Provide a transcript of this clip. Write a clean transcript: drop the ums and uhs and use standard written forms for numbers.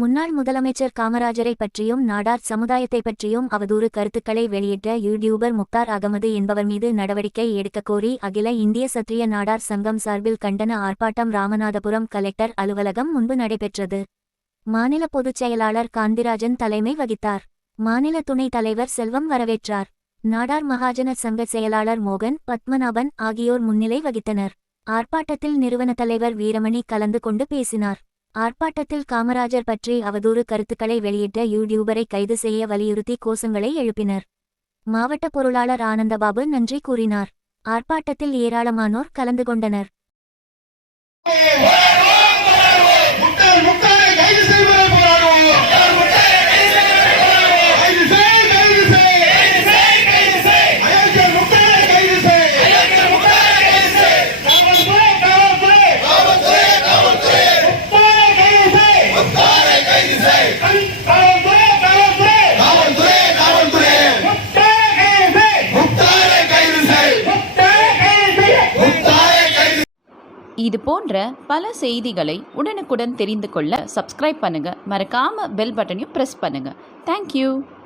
முன்னாள் முதலமைச்சர் காமராஜரை பற்றியும் நாடார் சமுதாயத்தை பற்றியும் அவதூறு கருத்துக்களை வெளியிட்ட யூடியூபர் முக்தார் அகமது என்பவர் மீது நடவடிக்கை எடுக்கக் கோரி அகில இந்திய சத்திரிய நாடார் சங்கம் சார்பில் கண்டன ஆர்ப்பாட்டம் ராமநாதபுரம் கலெக்டர் அலுவலகம் முன்பு நடைபெற்றது. மாநில பொதுச் செயலாளர் காந்திராஜன் தலைமை வகித்தார். மாநில துணைத் தலைவர் செல்வம் வரவேற்றார். நாடார் மகாஜன சங்க செயலாளர் மோகன், பத்மநாபன் ஆகியோர் முன்னிலை வகித்தனர். ஆர்ப்பாட்டத்தில் நிறுவன தலைவர் வீரமணி கலந்து கொண்டு பேசினார். ஆர்ப்பாட்டத்தில் காமராஜர் பற்றி அவதூறு கருத்துக்களை வெளியிட்ட யூடியூபரை கைது செய்ய வலியுறுத்தி கோஷங்களை எழுப்பினர். மாவட்ட பொருளாளர் ஆனந்தபாபு நன்றி கூறினார். ஆர்ப்பாட்டத்தில் ஏராளமானோர் கலந்து கொண்டனர். இது போன்ற பல செய்திகளை உடனுக்குடன் தெரிந்து கொள்ள சப்ஸ்கிரைப் பண்ணுங்க. மறக்காம பெல் பட்டனையும் பிரஸ் பண்ணுங்க. தேங்க்யூ.